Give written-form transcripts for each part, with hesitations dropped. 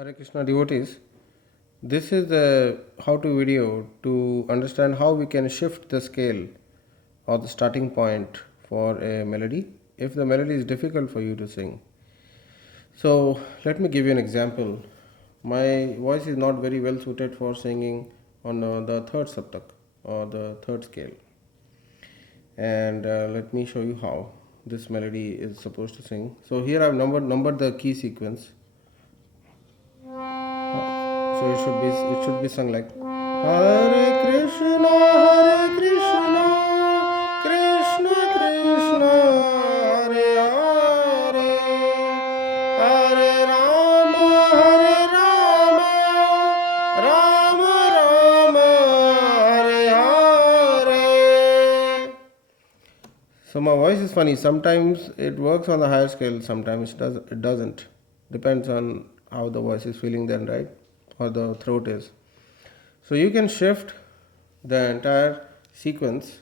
Hare Krishna devotees, this is the how-to video to understand how we can shift the scale or the starting point for a melody if the melody is difficult for you to sing. So let me give you an example. My voice is not very well suited for singing on the third saptak or the third scale. And let me show you how this melody is supposed to sing. So here I've numbered the key sequence. So it should be sung like Hare Krishna, Krishna Krishna, Hare Hare, Hare Rama, Rama Rama, Hare Hare. So my voice is funny. Sometimes it works on the higher scale, sometimes it doesn't. Depends on how the voice is feeling then, right? Or the throat is. So you can shift the entire sequence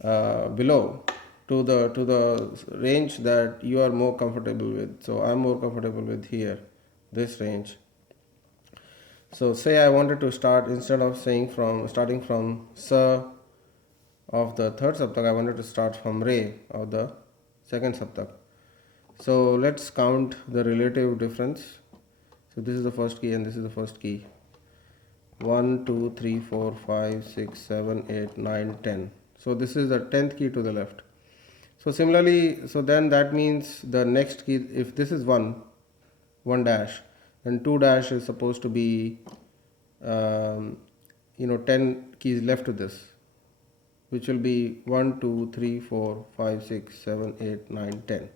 below to the range that you are more comfortable with. So I'm more comfortable with here, this range. So say I wanted to start, instead of starting from Sa of the third saptak, I wanted to start from Re of the second saptak. So let's count the relative difference. So this is the first key and this is the first key. 1, 2, 3, 4, 5, 6, 7, 8, 9, 10. So this is the 10th key to the left. So similarly, so then that means the next key, if this is 1 dash, then 2 dash is supposed to be 10 keys left to this, which will be 1, 2, 3, 4, 5, 6, 7, 8, 9, 10.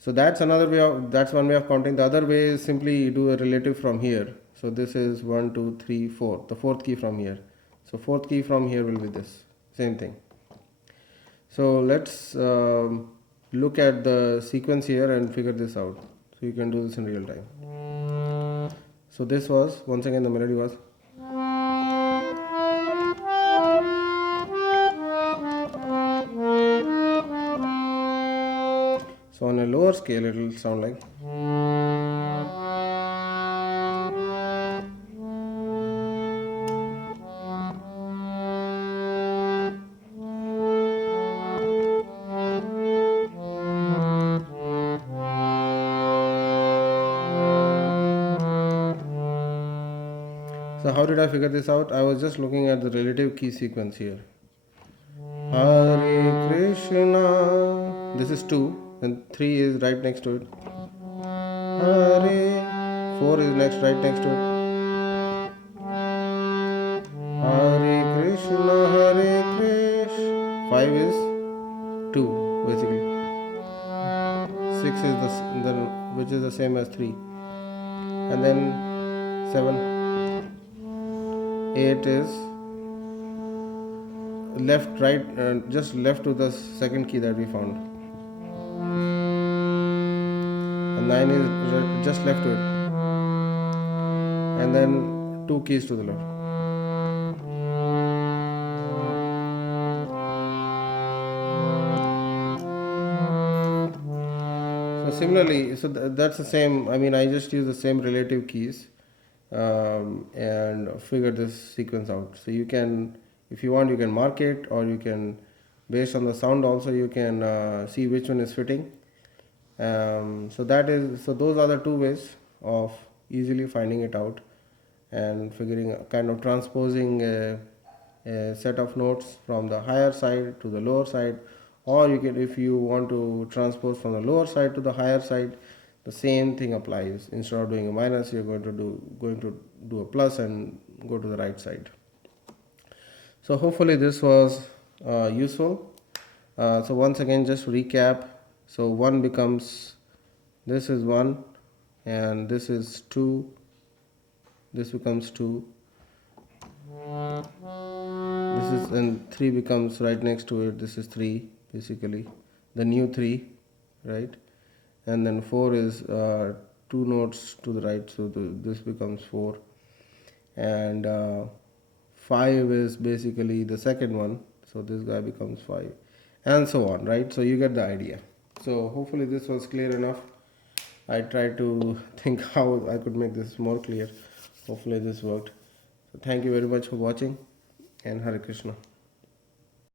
So that's one way of counting. The other way is simply do a relative from here. So this is 1, 2, 3, 4, the fourth key from here. So fourth key from here will be this, same thing. So let's look at the sequence here and figure this out. So you can do this in real time. So this was, once again the melody was. So on a lower scale it will sound like. So how did I figure this out? I was just looking at the relative key sequence here. Hare Krishna. This is 2 and 3 is right next to it. Hare. 4 is right next to it. Hare Krishna, Hare Krishna. 5 is 2 basically. 6 is which is the same as 3. And then 7. 8 is left, right, just left to the second key that we found. And 9 is just left to it. And then 2 keys to the left. So similarly, that's the same. I mean, I just use the same relative keys and figure this sequence out. So you can, if you want, you can mark it, or you can, based on the sound also, you can see which one is fitting. So those are the two ways of easily finding it out and figuring, kind of transposing a set of notes from the higher side to the lower side, or you can, if you want to transpose from the lower side to the higher side, the same thing applies. Instead of doing a minus, you're going to do a plus and go to the right side. So hopefully this was useful. So once again, just recap. So 1 becomes, this is 1 and this is 2, this becomes 2, this is, and 3 becomes right next to it, this is 3 basically, the new 3, right? And then 4 is 2 notes to the right, so this becomes 4. And 5 is basically the second one, so this guy becomes 5, and so on, right? So you get the idea. So hopefully this was clear enough. I tried to think how I could make this more clear. Hopefully, this worked. So, thank you very much for watching, and Hare Krishna.